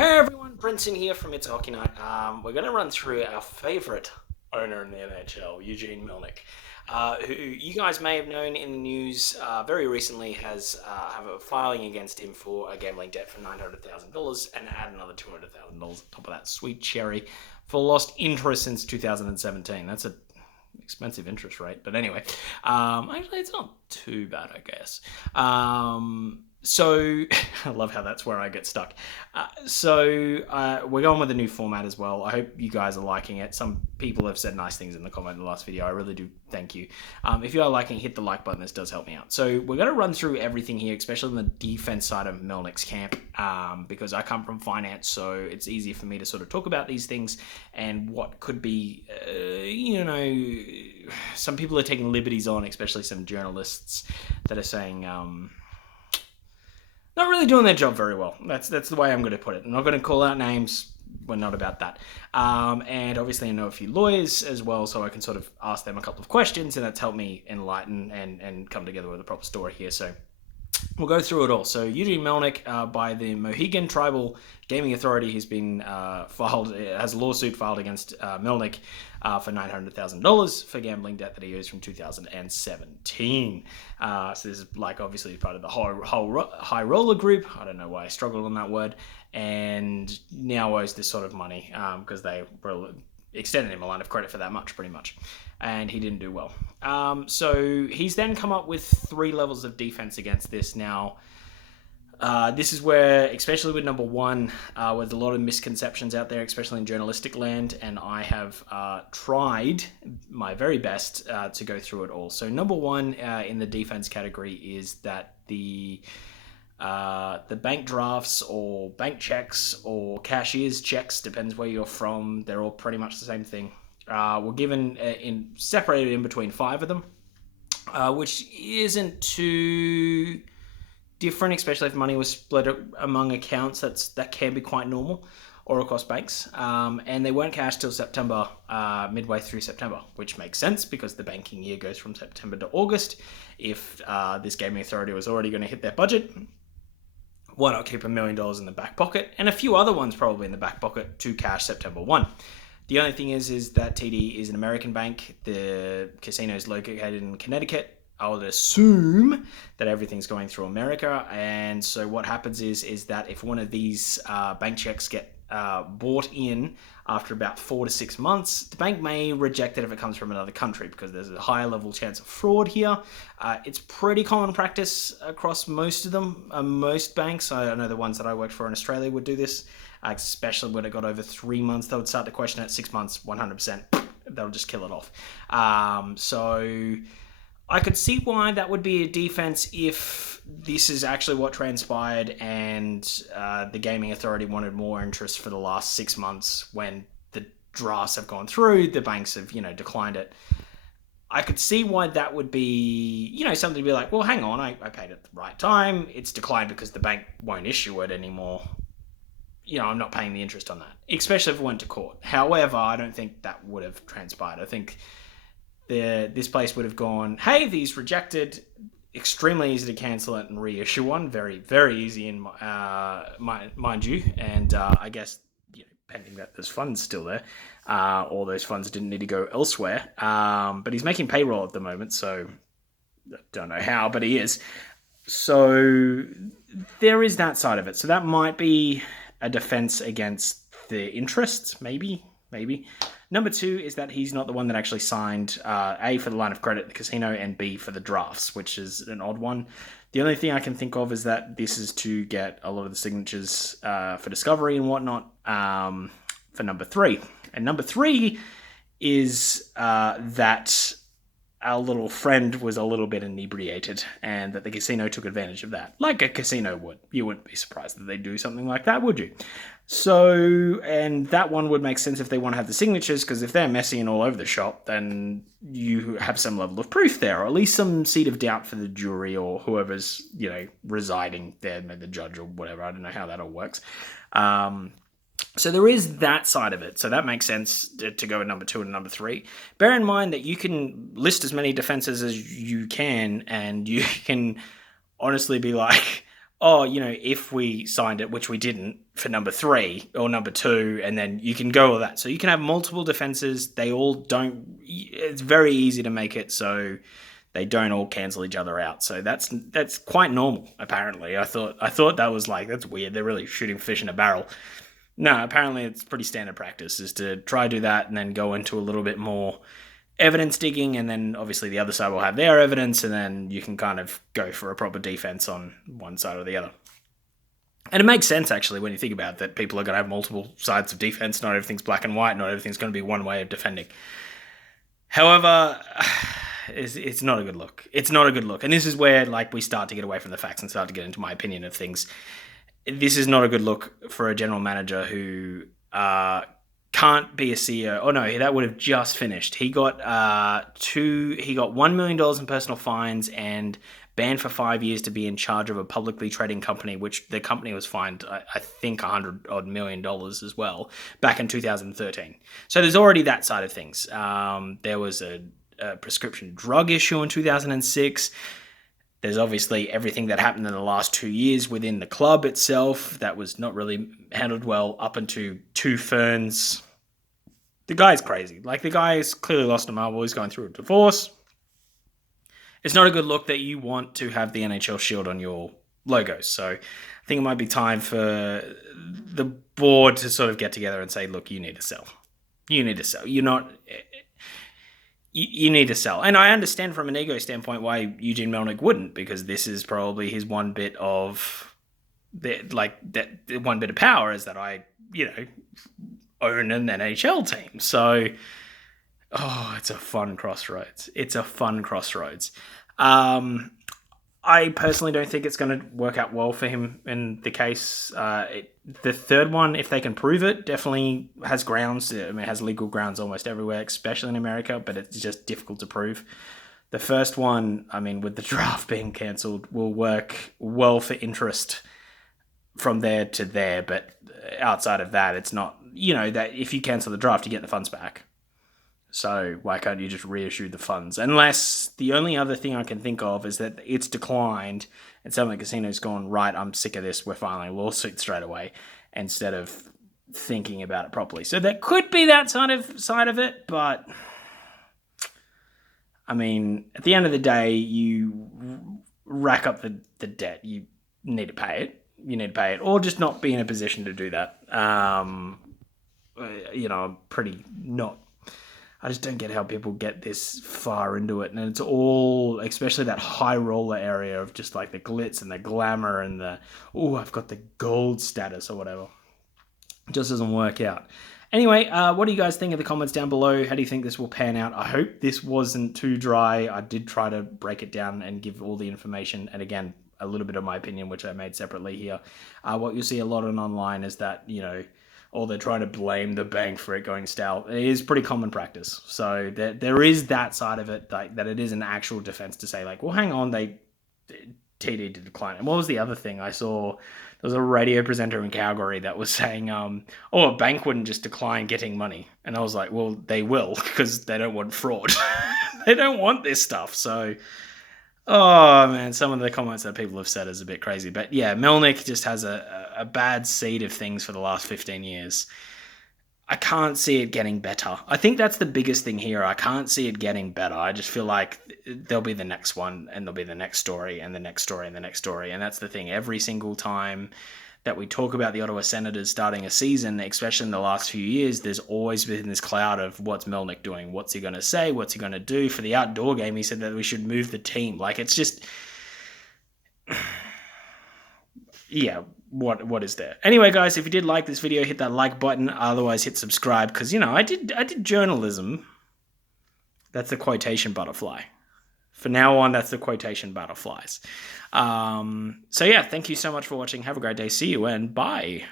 Hey everyone, Brinson here from It's a Hockey Night. We're going to run through our favourite owner in the NHL, Eugene Melnyk, who you guys may have known in the news very recently has have a filing against him for a gambling debt for $900,000 and add another $200,000 on top of that sweet cherry for lost interest since 2017. That's a expensive interest rate, but anyway, actually it's not too bad, I guess. So I love how that's where I get stuck. We're going with a new format as well. I hope you guys are liking it. Some people have said nice things in the comment in the last video. I really do thank you. If you are liking, hit the like button. This does help me out. So we're going to run through everything here, especially on the defense side of Melnyk's camp, because I come from finance, so it's easier for me to sort of talk about these things and what could be, some people are taking liberties on, especially some journalists that are saying, not really doing their job very well. That's the way I'm going to put it. I'm not going to call out names. We're not about that. And obviously I know a few lawyers as well, so I can sort of ask them a couple of questions, and that's helped me enlighten and come together with a proper story here. So we'll go through it all. So Eugene Melnyk, by the Mohegan Tribal Gaming Authority, has a lawsuit filed against Melnyk for $900,000 for gambling debt that he owes from 2017. So this is obviously part of the high roller group. I don't know why I struggled on that word. And now owes this sort of money because they were extended him a line of credit for that much, pretty much. And he didn't do well. So he's then come up with 3 levels of defense against this. Now, this is where, especially with number 1, with a lot of misconceptions out there, especially in journalistic land, and I have tried my very best to go through it all. So number 1 in the defense category is that the bank drafts or bank checks or cashier's checks, depends where you're from, they're all pretty much the same thing. Were given separated in between 5 of them, which isn't too different, especially if money was split among accounts. That can be quite normal, or across banks. And they weren't cashed till September, midway through September, which makes sense because the banking year goes from September to August. If this gaming authority was already going to hit their budget, why not keep $1 million in the back pocket, and a few other ones probably in the back pocket to cash September 1. The only thing is that TD is an American bank. The casino is located in Connecticut. I would assume that everything's going through America. And so what happens is that if one of these bank checks get bought in after about 4 to 6 months, the bank may reject it if it comes from another country because there's a higher level chance of fraud here. It's pretty common practice across most of them, most banks. I know the ones that I worked for in Australia would do this, especially when it got over 3 months. They would start to question it. 6 months, 100%, they'll just kill it off. So I could see why that would be a defense if this is actually what transpired and the gaming authority wanted more interest for the last 6 months when the drafts have gone through, the banks have, declined it. I could see why that would be, something to be like, well, hang on, I paid at the right time. It's declined because the bank won't issue it anymore. I'm not paying the interest on that, especially if it went to court. However, I don't think that would have transpired. I think this place would have gone, hey, these rejected, extremely easy to cancel it and reissue one. Very, very easy, in mind you. And I guess, pending that there's funds still there, all those funds didn't need to go elsewhere. But he's making payroll at the moment, so I don't know how, but he is. So there is that side of it. So that might be a defense against the interests, maybe. Number 2 is that he's not the one that actually signed A, for the line of credit at the casino, and B, for the drafts, which is an odd one. The only thing I can think of is that this is to get a lot of the signatures for discovery and whatnot for number 3. And number 3 is that our little friend was a little bit inebriated and that the casino took advantage of that, like a casino would. You wouldn't be surprised that they do something like that, would you? So, and that one would make sense if they want to have the signatures, because if they're messy and all over the shop, then you have some level of proof there, or at least some seed of doubt for the jury or whoever's, residing there, the judge or whatever. I don't know how that all works. So there is that side of it. So that makes sense to go with number 2 and number 3. Bear in mind that you can list as many defenses as you can, and you can honestly be like, oh, if we signed it, which we didn't, for number 3 or number 2, and then you can go with that. So you can have multiple defenses. They all don't. It's very easy to make it so they don't all cancel each other out. So that's quite normal. Apparently, I thought that was like, that's weird. They're really shooting fish in a barrel. No, apparently it's pretty standard practice is to try to do that and then go into a little bit more evidence digging, and then obviously the other side will have their evidence, and then you can kind of go for a proper defense on one side or the other. And it makes sense, actually, when you think about it, that people are going to have multiple sides of defense. Not everything's black and white. Not everything's going to be one way of defending. However, it's not a good look. It's not a good look. And this is where we start to get away from the facts and start to get into my opinion of things. This is not a good look for a general manager who can't be a CEO. Oh no, that would have just finished. He got $1 million in personal fines and banned for 5 years to be in charge of a publicly trading company, which the company was fined, I think, $100 million as well, back in 2013. So there's already that side of things. There was a prescription drug issue in 2006. There's obviously everything that happened in the last 2 years within the club itself that was not really handled well up into two ferns. The guy's crazy. The guy's clearly lost a marble. He's going through a divorce. It's not a good look that you want to have the NHL shield on your logos. So I think it might be time for the board to sort of get together and say, look, you need to sell. You need to sell. You need to sell. And I understand from an ego standpoint why Eugene Melnyk wouldn't, because this is probably his one bit of one bit of power is that I, own an NHL team. So, it's a fun crossroads. It's a fun crossroads. I personally don't think it's going to work out well for him in the case. The third one, if they can prove it, definitely has grounds. I mean, it has legal grounds almost everywhere, especially in America, but it's just difficult to prove. The first one, I mean, with the draft being cancelled, will work well for interest from there to there, but outside of that, it's not, that if you cancel the draft, you get the funds back. So why can't you just reissue the funds? Unless the only other thing I can think of is that it's declined and some of the casinos gone, right, I'm sick of this, we're filing a lawsuit straight away, instead of thinking about it properly. So there could be that side of it, but I mean, at the end of the day, you rack up the debt. You need to pay it. You need to pay it, or just not be in a position to do that. I'm pretty not... I just don't get how people get this far into it. And it's all, especially that high roller area of just the glitz and the glamour and I've got the gold status or whatever. It just doesn't work out. Anyway, what do you guys think in the comments down below? How do you think this will pan out? I hope this wasn't too dry. I did try to break it down and give all the information. And again, a little bit of my opinion, which I made separately here. What you'll see a lot on online is that, or they're trying to blame the bank for it going stale. It is pretty common practice. So there is that side of it, that it is an actual defense to say, well, hang on, TD did decline. And what was the other thing I saw? There was a radio presenter in Calgary that was saying, a bank wouldn't just decline getting money. And I was like, well, they will, because they don't want fraud. They don't want this stuff. So, oh, man, some of the comments that people have said is a bit crazy. But yeah, Melnyk just has a bad seed of things for the last 15 years. I can't see it getting better. I think that's the biggest thing here. I can't see it getting better. I just feel like there'll be the next one, and there'll be the next story, and the next story, and the next story. And that's the thing. Every single time that we talk about the Ottawa Senators starting a season, especially in the last few years, there's always been this cloud of what's Melnyk doing? What's he going to say? What's he going to do? For the outdoor game, he said that we should move the team. It's just... yeah, what is there? Anyway, guys, if you did like this video, hit that like button. Otherwise, hit subscribe, because, I did journalism. That's the quotation butterfly. For now on, that's the quotation butterflies. So yeah, thank you so much for watching. Have a great day. See you, and bye.